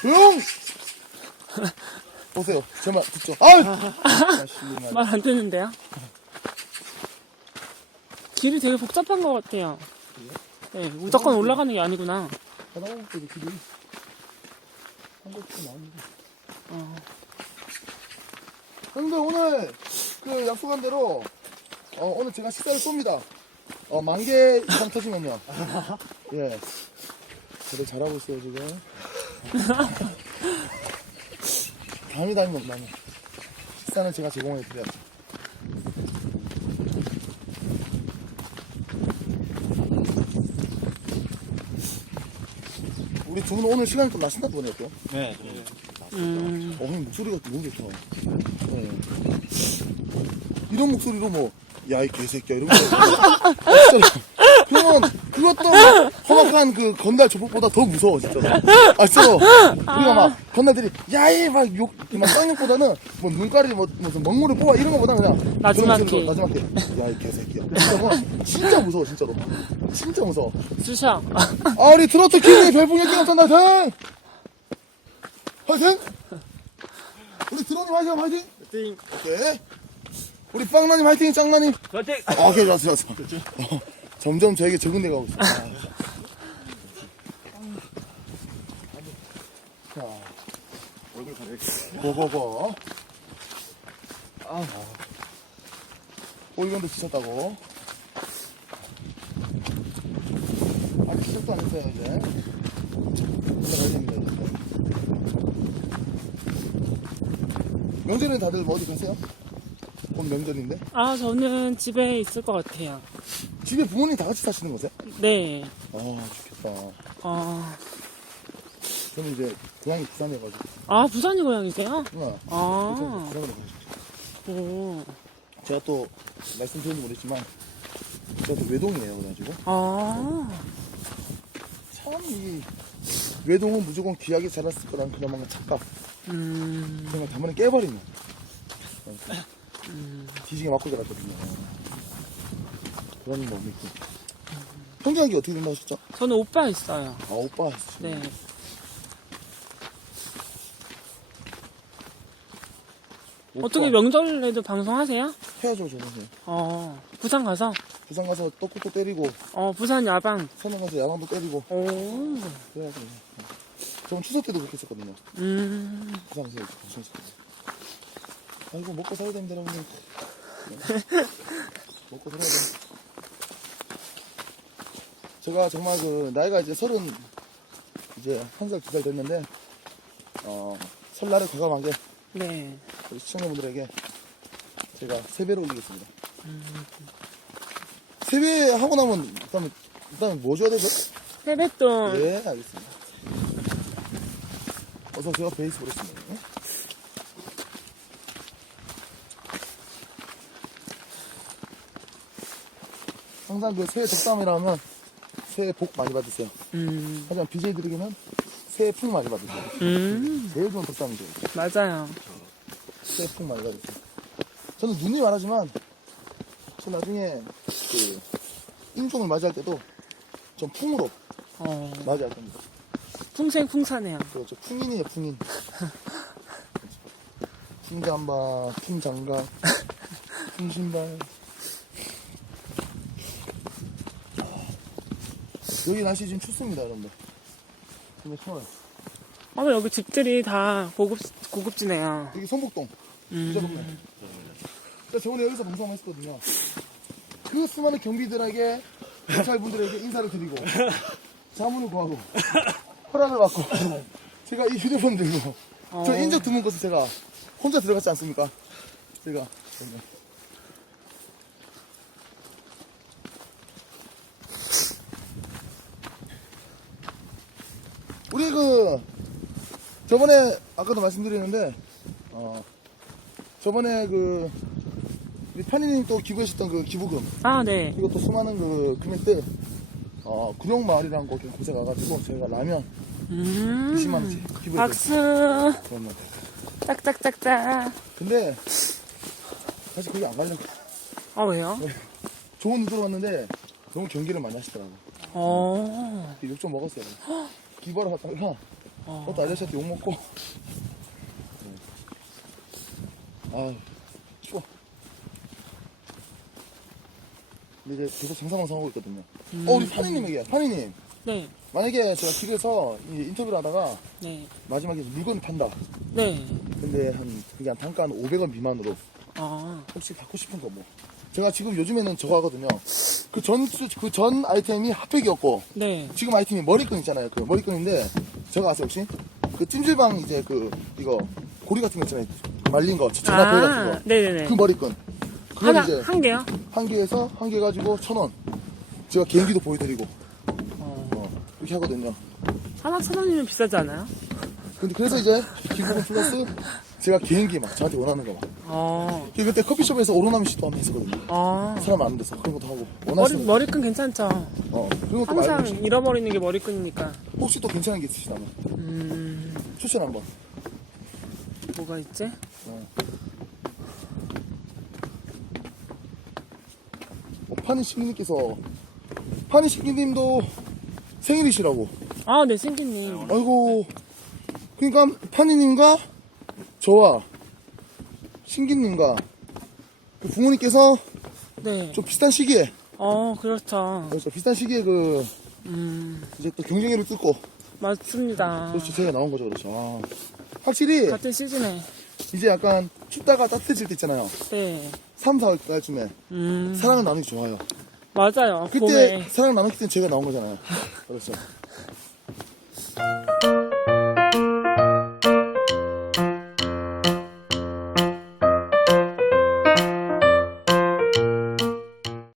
조용! 보세요. 제 말 듣죠? 아유! 말안 되는데요? 길이 되게 복잡한 것 같아요. 네, 무조건 올라가는 게 아니구나. 바다가 그래도 길이 한 곳씩 나오는데. 어. 근데 오늘 그 약속한 대로 어, 오늘 제가 식사를 쏩니다. 어, 만개 이상 터지면요. 예. 저도 잘하고 있어요, 지금. 감이 다니는 없나요? 식사는 제가 제공해 드려야죠. 우리 두 분 오늘 시간이 좀 나신다 보네요, 또. 네. 음, 어, 형님 목소리가 너무 좋다. 네. 이런 목소리로 뭐, 야, 이 개새끼야, 이런 거. 진짜. 형은 그것도 험악한 그 건달 조폭보다 더 무서워, 진짜로. 아, 진짜로. 우리가 막 건달들이, 야, 이막 욕, 막 쌍욕보다는 뭐 눈가리 뭐, 무슨 먹물을 뽑아 이런 거보다 그냥. 나지막히. 그런 목소리로 나지막히. 야, 이 개새끼야. 진짜, 뭐, 진짜 무서워, 진짜로. 진짜 무서워. 쑤셔. 아, 우리 트로트 킹의 별풍이 뛰어선다, 화이팅! 화이팅! 우리 드론님 화이팅, 화이팅! 띵. 오케이. 우리 빵나님 화이팅, 짱나님. 화이팅! 아, 오케이, 좋았어, 좋았어. 어, 점점 저에게 적응돼 가고. 아. 자, 얼굴 가려. 고고고. 아. 올건도 지쳤다고. 아직 시작도 안 했어요, 이제. 명절에 다들 뭐 어디 가세요? 오늘 명절인데? 아, 저는 집에 있을 것 같아요. 집에 부모님 다 같이 사시는 거세요? 네. 아, 좋겠다. 어, 저는 이제 고향이 부산이어가지고. 아, 부산이 고향이세요? 누나, 아, 부산으로. 오, 제가 또 말씀드렸는지 모르겠지만 제가 또 외동이에요 그래가지고 아, 참 이 외동은 무조건 귀하게 자랐을 거라는 그런 뭔가 착각 음, 그런 걸 담으면 깨버리면 뒤지게 맞고 자랐거든요 그런 놈이 있고 형제하기 어떻게 된다 하셨죠? 저는 오빠 있어요. 아 오빠 네. 오빠. 어떻게 명절에도 방송하세요? 해야죠 저는 어, 부산 가서? 부산 가서 떡국도 때리고 어, 부산 야방. 서명 가서 야광도 때리고 오, 그래야죠 저는 추석 때도 그렇게 했었거든요 음, 부산에서 부산에서 아이고 먹고 살아야 됩니다 여러분들 먹고 살아야 돼 제가 정말 그 나이가 이제 서른 이제 한 살 두 살 됐는데 어 설날을 과감하게 네. 우리 시청자분들에게 제가 세배로 올리겠습니다 세배 하고 나면 일단 일단 뭐 줘야 되죠? 세뱃돈. 예 알겠습니다 어서 제가 베이스 보겠습니다 항상 그 새해 덕담이라 하면 새해 복 많이 받으세요. 음, 하지만 BJ들에게는 새해 풍 많이 받으세요. 음, 제일 좋은 덕담이죠. 맞아요. 새해 풍 많이 받으세요. 저는 눈이 말하지만 저 나중에 그 인종을 맞이할 때도 전 풍으로 어, 맞이할 겁니다. 풍생풍사네요. 그렇죠. 풍인이에요, 풍인. 풍잠바, 풍장갑, 풍신발. 여기 날씨 지금 춥습니다, 여러분들. 근데 추워요. 어, 여기 집들이 다 고급, 고급지네요. 여기 성북동. 음, 부자 동네. 그래서 저번에 여기서 방송을 했었거든요. 그 수많은 경비들에게, 경찰분들에게 인사를 드리고, 자문을 구하고, 허락을 받고, 제가 이 휴대폰 들고, 저 어. 인적 드문 곳에 제가 혼자 들어갔지 않습니까? 제가. 우리 그, 저번에, 아까도 말씀드렸는데, 어, 저번에 그, 우리 파니님 또 기부하셨던 그 기부금, 아, 네. 또 수많은 그 금액들, 어, 구룡 마을이라는 곳에 곳에 가가지고 저희가 라면 음, 20만 원씩 기부했어요. 박수. 거. 짝짝짝짝. 근데, 사실 거기 안 가려고. 아, 왜요? 좋은 의도로 왔는데, 너무 경기를 많이 하시더라고. 어, 욕 좀 먹었어요. 기부하러 갔다가, 어. 그것도 아저씨한테 욕먹고. 아, 추워. 근데 이제 계속 정상방송 하고 있거든요. 어, 우리 파니님에게, 파니님. 네, 만약에 제가 길에서 이 인터뷰를 하다가 네, 마지막에 물건을 판다. 네. 근데 한, 그게 한 단가 한 500원 미만으로 아, 혹시 갖고 싶은 거 뭐. 제가 지금 요즘에는 저거 하거든요. 그 전, 그 전 아이템이 핫팩이었고, 네. 지금 아이템이 머리끈 있잖아요. 그 머리끈인데, 제가 아세요, 혹시? 그 찜질방 이제 그, 이거, 고리 같은 거 있잖아요. 말린 거, 전화벨 같은 아, 거. 네네네. 그 머리끈. 그걸 하나, 이제 한 개요? 한 개에서 한 개 가지고 천 원. 제가 개인기도 보여드리고, 어. 어, 이렇게 하거든요. 하나 천 원이면 비싸지 않아요? 근데 그래서 이제 기부금 플러스 제가 개인기 막 저한테 원하는 거 막. 어, 그때 커피숍에서 오로나미 씨도 한번 했었거든요. 어. 사람 많은 데서 그런 것도 하고. 머리, 원하시는. 머리끈 괜찮죠? 어, 그런 것도 항상 말고 잃어버리는 게 머리끈이니까. 혹시 또 괜찮은 게 있으시다면 음, 추천 한번. 뭐가 있지? 어, 파니 신기님께서 파니 신기님도 생일이시라고. 아, 네, 생기님. 아이고. 그러니까 파니님과 저와 신기님과 그 부모님께서 네. 좀 비슷한 시기에 어, 그렇죠. 그렇죠 비슷한 시기에 그 음, 이제 또 경쟁회를 뚫고 맞습니다. 그렇죠 제가 나온 거죠 그렇죠. 아, 확실히 같은 시즌에. 이제 약간 춥다가 따뜻해질 때 있잖아요. 네. 3, 4월 달쯤에 음, 사랑을 나누기 좋아요. 맞아요. 그때 봄에. 사랑 나누기 때는 제가 나온 거잖아요. 그렇죠.